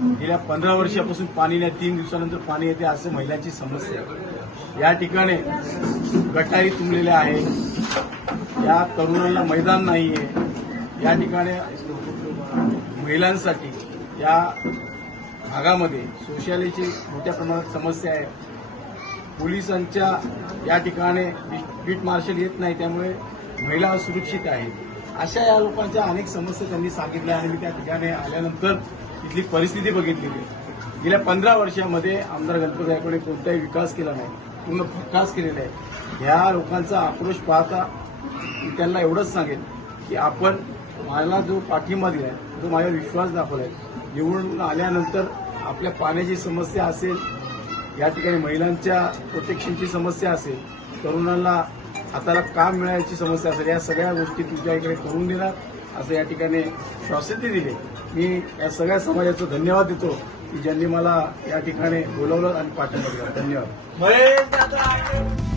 गेल्या पंधरा वर्षापासून पाणी नाही तीन दिवसानंतर पाणी येते असं महिलांची समस्या आहे. या ठिकाणी गटारी तुंबलेल्या आहे या तरुणांना मैदान नाही आहे या ठिकाणी महिलांसाठी या भागामध्ये शौचालयाची मोठ्या प्रमाणात समस्या आहे. पोलिसांच्या या ठिकाणी बीट मार्शल येत नाही त्यामुळे महिला असुरक्षित आहेत. अशा या लोकांच्या अनेक समस्या त्यांनी सांगितल्या आणि मी त्या ठिकाणी आल्यानंतर इथली परिस्थिती बघितलेली आहे गेल्या पंधरा वर्षामध्ये आमदार गणपत गायकवाडे कोणताही विकास केला नाही पूर्ण फकास केलेला आहे. ह्या लोकांचा आक्रोश पाहता मी त्यांना एवढंच सांगेन की आपण मला जो पाठिंबा दिलाय जो माझ्यावर विश्वास दाखवलाय निवडून आल्यानंतर आपल्या पाण्याची समस्या असेल या ठिकाणी महिलांच्या प्रोटेक्शनची समस्या असेल तरुणांना हाताला काम मिळायची समस्या असेल या सगळ्या गोष्टी तुमच्या इकडे करून देणार. असं या ठिकाणी श्वासती दिली. मी या सगळ्या समाजाचं धन्यवाद देतो की ज्यांनी मला या ठिकाणी बोलवलं आणि पाठिंबा दिला धन्यवाद. महेश